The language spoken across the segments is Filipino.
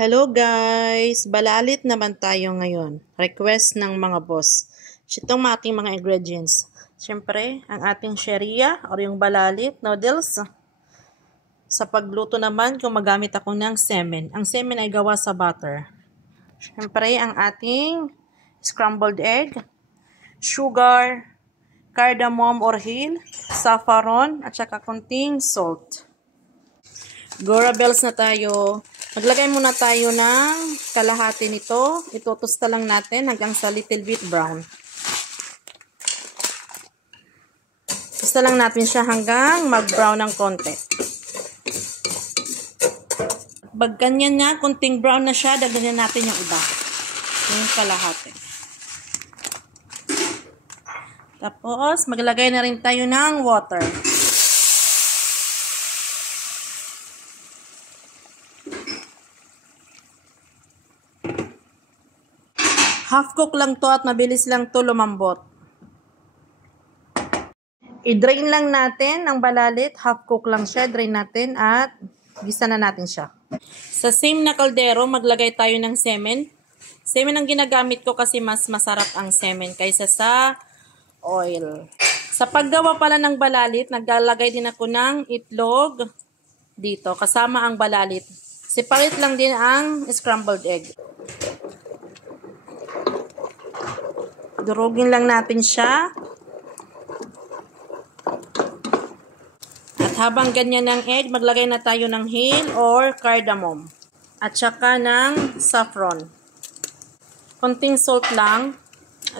Hello guys! Balalit naman tayo ngayon. Request ng mga boss. Itong ating mga ingredients. Siyempre, ang ating sharia or yung balalit noodles. Sa pagluto naman, gumagamit ako ng semen. Ang semen ay gawa sa butter. Siyempre, ang ating scrambled egg, sugar, cardamom or hill, saffron, at saka konting salt. Gora bells na tayo. Maglagay muna tayo ng kalahati nito. Itutusta lang natin hanggang sa little bit brown. Tusta lang natin siya hanggang mag-brown ng konti. Pag ganyan na, konting brown na siya, dagdagan natin yung iba. Yung kalahati. Tapos, maglagay na rin tayo ng water. Half cook lang to at mabilis lang to lumambot. I-drain lang natin ang balalit. Half cook lang siya. Drain natin at gisa na natin siya. Sa same na kaldero, maglagay tayo ng semen. Semen ang ginagamit ko kasi mas masarap ang semen kaysa sa oil. Sa paggawa pala ng balalit, naglalagay din ako ng itlog dito kasama ang balalit. Separate lang din ang scrambled egg. Durugin lang natin siya. At habang ganyan ng egg, maglagay na tayo ng hill or cardamom. At saka ng saffron. Konting salt lang.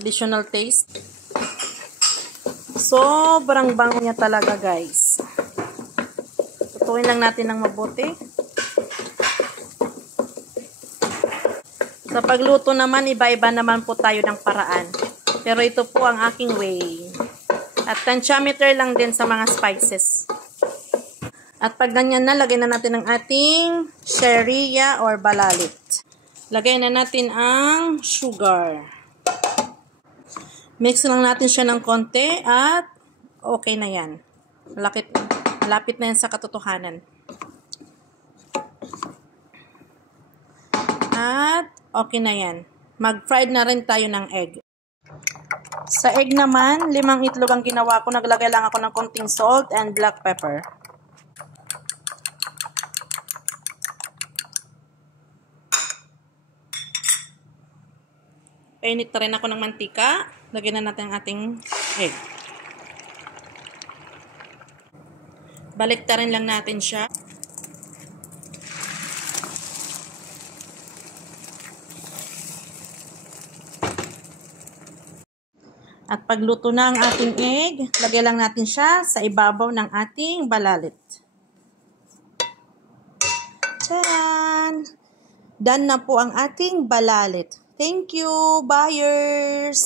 Additional taste. Sobrang bango niya talaga guys. Tutuin lang natin ng mabuti. Sa pagluto naman, iba-iba naman po tayo ng paraan. Pero ito po ang aking way. At tensiometer lang din sa mga spices. At pag ganyan na, lagay na natin ang ating sharia or balalit. Lagay na natin ang sugar. Mix lang natin siya ng konti at okay na yan. Malapit na yan sa katotohanan. At okay na yan. Mag-fried na rin tayo ng egg. Sa egg naman, 5 itlog ang ginawa ko. Naglagay lang ako ng konting salt and black pepper. Painit na rin ako ng mantika. Lagyan na natin ang ating egg. Baliktarin lang natin siya. At pagluto na ang ating egg, lagay lang natin siya sa ibabaw ng ating balalit. Tiyan! Done na po ang ating balalit. Thank you, buyers!